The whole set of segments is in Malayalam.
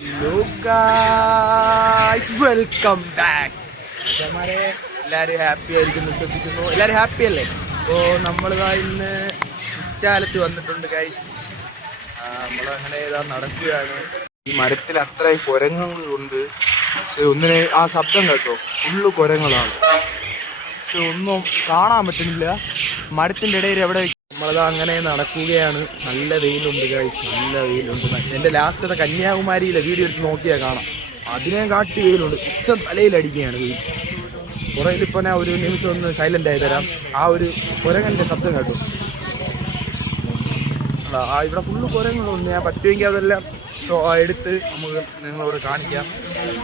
Hello guys, welcome back. എല്ലാവരും ഹാപ്പി ആയിരിക്കും വിശ്വസിക്കുന്നു. എല്ലാവരും ഹാപ്പി അല്ലേ? അപ്പോൾ നമ്മളിതാ ഇന്ന് കുറ്റാലത്ത് വന്നിട്ടുണ്ട് ഗൈസ്. നമ്മളങ്ങനെ ഇതാ നടക്കുകയാണ്. ഈ മരത്തിൽ അത്രയും കുരങ്ങളുണ്ട്. പക്ഷെ ഒന്നിനെ ആ ശബ്ദം കേട്ടോ, ഫുള്ള് കുരങ്ങളാണ്. പക്ഷെ ഒന്നും കാണാൻ പറ്റുന്നില്ല. മരത്തിൻ്റെ ഇടയിൽ എവിടെ നമ്മളത് അങ്ങനെ നടക്കുകയാണ്. നല്ല വെയിലുണ്ട് ഗൈസ്, നല്ല വെയിലുണ്ട്. എൻ്റെ ലാസ്റ്റത്തെ കന്യാകുമാരിയിലെ വീഡിയോ എടുത്ത് നോക്കിയാൽ കാണാം. അതിനെ കാട്ടി വെയിലുണ്ട്. ഉച്ച തലയിലടിക്കുകയാണ് വെയിൽ. പുറയിലിപ്പോൾ ഞാൻ ഒരു നിമിഷം ഒന്ന് സൈലൻ്റ് ആയി തരാം. ആ ഒരു കുരങ്ങൻ്റെ ശബ്ദം കേട്ടു. ഇവിടെ ഫുള്ള് കുരങ്ങളുണ്ട്. ഞാൻ പറ്റുമെങ്കിൽ അതെല്ലാം എടുത്ത് നമുക്ക് നിങ്ങളോട് കാണിക്കാം.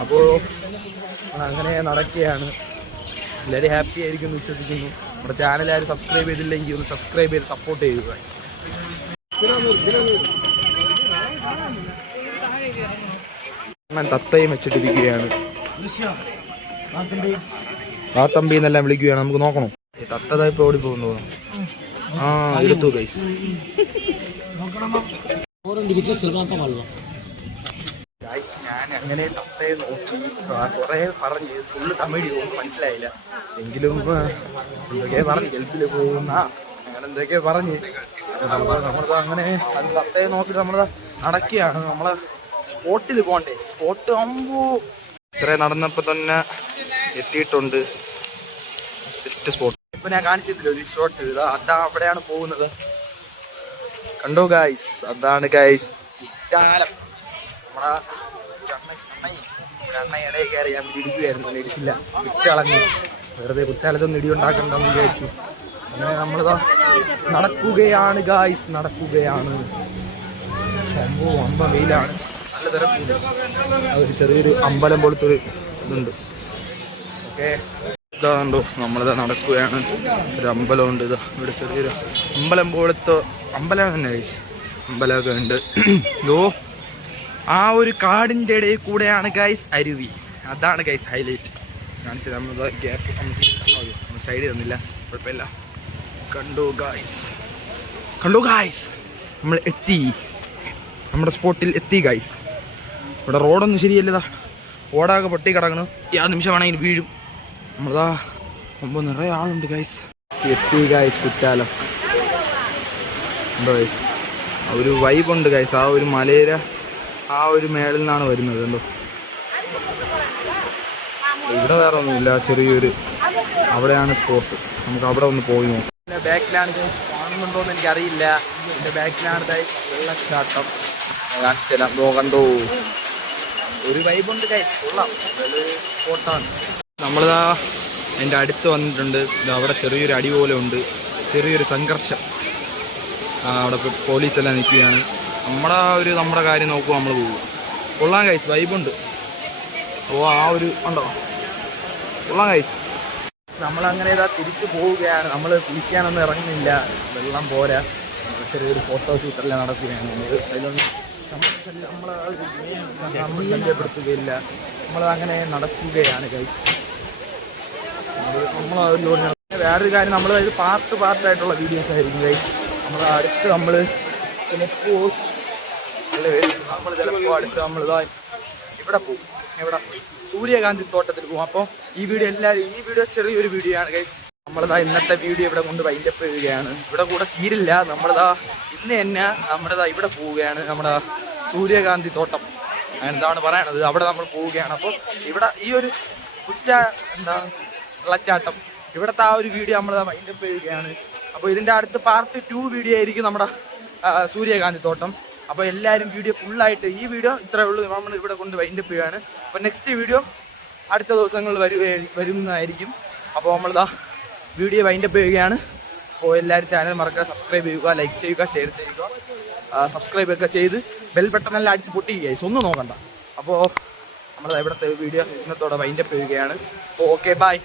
അപ്പോൾ അങ്ങനെ നടക്കുകയാണ്. എല്ലാവരും ഹാപ്പി ആയിരിക്കും എന്ന് വിശ്വസിക്കുന്നു. നമ്മുടെ ചാനൽ ആരും സബ്സ്ക്രൈബ് ചെയ്തില്ലെങ്കിൽ ഒന്ന് സബ്സ്ക്രൈബ് ചെയ്ത് സപ്പോർട്ട് ചെയ്യുക. ഞാൻ തത്തയും വെച്ചിട്ടിരിക്കുകയാണ്. ആ തമ്പി എന്നെല്ലാം വിളിക്കുകയാണ്. നമുക്ക് നോക്കണം. തത്തതാ ഇപ്പോൾ ഓടി പോകുന്നു. ആ എടുത്തു ഗൈസ്. ഞാൻ അങ്ങനെ തത്തയെ നോക്കി കുറേ പറഞ്ഞ് ഫുള്ള് തമിഴ് ഒന്നും മനസ്സിലായില്ല. എങ്കിലും എന്തൊക്കെയാ പറഞ്ഞ് ഗൾഫിൽ പോകുന്ന അങ്ങനെ എന്തൊക്കെയാ പറഞ്ഞ് നമ്മളത് അങ്ങനെ അത് തത്തയെ നോക്കി നമ്മൾ നടക്കുകയാണ്. നമ്മളെ സ്പോട്ടിൽ പോകണ്ടേ. സ്പോട്ട് ആകുമ്പോൾ ഇത്രയും നടന്നപ്പോൾ തന്നെ എത്തിയിട്ടുണ്ട്. Set spot. ഇപ്പം ഞാൻ കാണിച്ചിട്ടില്ല ഒരു ഷോട്ട്. അതാ അവിടെയാണ് പോകുന്നത്. കണ്ടോ ഗായ്സ്, അതാണ് ഗായ്സ് കുറ്റാലം. നമ്മളെ അണ്ണ ഇടയിൽ കയറി ഞാൻ ഇടിക്കുകയായിരുന്നു. ഇടിച്ചില്ല, കുറ്റളഞ്ഞു. വെറുതെ കുറ്റാലത്തൊന്നും ഇടിയുണ്ടാക്കണ്ടെന്ന് വിചാരിച്ചു. അങ്ങനെ നമ്മളിതാ നടക്കുകയാണ് ഗായ്സ്, നടക്കുകയാണ്. അമ്പ വെയിലാണ്, നല്ല തിരക്കുണ്ട്. ഒരു ചെറിയൊരു അമ്പലം പോലത്തൊരു ഇതുണ്ട്. ഓക്കെ, ഇതാണ്ടോ നമ്മളിതാ നടക്കുകയാണ്. ഒരു അമ്പലമുണ്ട്. ഇതാ ഇവിടെ ചെറിയൊരു അമ്പലം പോലത്തെ അമ്പലം തന്നെ ഗൈസ്. അമ്പലമൊക്കെ ഉണ്ട്. യോ ആ ഒരു കാടിൻ്റെ ഇടയിൽ കൂടെയാണ് ഗൈസ് അരുവി. അതാണ് ഗൈസ് ഹൈലൈറ്റ്. കാണിച്ചത് നമ്മൾ ഗ്യാപ്പ് സൈഡ് തന്നില്ല, കുഴപ്പമില്ല. കണ്ടു ഗൈസ്, കണ്ടു ഗൈസ്, നമ്മൾ എത്തി, നമ്മുടെ സ്പോട്ടിൽ എത്തി ഗൈസ്. ഇവിടെ റോഡൊന്നും ശരിയല്ലതാ, ഓടാകെ പൊട്ടി കിടക്കണം. ആ നിമിഷമാണെങ്കിൽ വീഴും. നമ്മളതാ മുമ്പ് നിറയെ ആളുണ്ട് ഗൈസ്. എത്തി ഗൈസ് കുറ്റാലം. ഉണ്ടോ ഗൈസ്, ഒരു വൈബുണ്ട് ഗൈസ്. ആ ഒരു മലയിലെ ആ ഒരു മേളിൽ നിന്നാണ് വരുന്നത്. എന്തോ ഇവിടെ വേറെ ഒന്നുമില്ല, ചെറിയൊരു അവിടെയാണ് സ്പോട്ട്. നമുക്ക് അവിടെ ഒന്ന് പോയി നോക്കാം. എൻ്റെ ബാക്കിലാണ് കാണുന്നുണ്ടോയെന്ന് എനിക്കറിയില്ല. എൻ്റെ ബാക്കിലാണ് വെള്ളച്ചാട്ടം. കാണിച്ചുതരാം. കണ്ടോ, ഒരു വൈബുണ്ട് ഗൈസ്, കൊള്ളാം. അത് സ്പോട്ടാണ്. നമ്മളിതാ എൻ്റെ അടുത്ത് വന്നിട്ടുണ്ട്. അവിടെ ചെറിയൊരു അടി പോലെ ഉണ്ട്, ചെറിയൊരു സംഘർഷം. അവിടെ പോലീസെല്ലാം നിൽക്കുകയാണ്. നമ്മുടെ കാര്യം നോക്കുമ്പോൾ നമ്മൾ പോകും. കൊള്ളാം ഗൈസ്, വൈബുണ്ട്. ഓ ആ ഒരു ഉണ്ടോ, കൊള്ളാം ഗൈസ്. നമ്മളങ്ങനെ ഇതാ തിരിച്ചു പോവുകയാണ്. നമ്മൾ കുളിക്കാനൊന്നും ഇറങ്ങുന്നില്ല, വെള്ളം പോരാ. ചെറിയൊരു ഫോട്ടോഷൂട്ടെല്ലാം നടക്കുകയാണ്. അതിലൊന്നും നമ്മൾ ശല്യപ്പെടുത്തുകയില്ല. നമ്മളങ്ങനെ നടക്കുകയാണ് ഗൈസ്. വേറൊരു കാര്യം, നമ്മൾ പാർട്ടായിട്ടുള്ള വീഡിയോസ് ആയിരിക്കും ഗൈസ്. നമ്മൾ അടുത്ത് നമ്മൾ ചിലപ്പോൾ അടുത്ത് നമ്മളിതാ ഇവിടെ പോകും. ഇവിടെ സൂര്യകാന്തി തോട്ടത്തിൽ പോകും. അപ്പോൾ ഈ വീഡിയോ ചെറിയൊരു വീഡിയോ ആണ് ഗൈസ്. നമ്മളിതാ ഇന്നത്തെ വീഡിയോ ഇവിടെ കൊണ്ട് വൈൻഡപ്പ് ചെയ്യുകയാണ്. ഇവിടെ കൂടെ തീരില്ല. നമ്മളിതാ ഇന്ന് തന്നെ നമ്മളിതാ ഇവിടെ പോവുകയാണ്. നമ്മുടെ സൂര്യകാന്തി തോട്ടം എന്താണ് പറയണത്, അവിടെ നമ്മൾ പോവുകയാണ്. അപ്പോൾ ഇവിടെ ഈ ഒരു വെള്ളച്ചാട്ടം, ഇവിടുത്തെ ആ ഒരു വീഡിയോ നമ്മളിതാ വൈൻഡപ്പ് ചെയ്യുകയാണ്. അപ്പോൾ ഇതിൻ്റെ അടുത്ത് പാർട്ട് 2 വീഡിയോ ആയിരിക്കും നമ്മുടെ സൂര്യകാന്തി തോട്ടം. അപ്പോൾ എല്ലാവരും വീഡിയോ ഫുള്ളായിട്ട്, ഈ വീഡിയോ ഇത്രയേ ഉള്ളൂ, നമ്മൾ ഇവിടെ കൊണ്ട് വൈൻഡപ്പ് ചെയ്യുകയാണ്. അപ്പോൾ നെക്സ്റ്റ് വീഡിയോ അടുത്ത ദിവസങ്ങളിൽ വരുന്നതായിരിക്കും. അപ്പോൾ നമ്മളിതാ വീഡിയോ വൈൻഡപ്പ് ചെയ്യുകയാണ്. അപ്പോൾ എല്ലാവരും ചാനൽ മറക്കാതെ സബ്സ്ക്രൈബ് ചെയ്യുക, ലൈക്ക് ചെയ്യുക, ഷെയർ ചെയ്യുക, സബ്സ്ക്രൈബ് ഒക്കെ ചെയ്ത് ബെൽ ബട്ടണെല്ലാം അടിച്ച് പൊട്ടിക്കുക. ഒന്നും നോക്കണ്ട. അപ്പോൾ നമ്മൾ ഇവിടുത്തെ വീഡിയോ ഇന്നത്തോടെ വൈൻഡപ്പ് ചെയ്യുകയാണ്. അപ്പോൾ ഓക്കെ, ബൈ.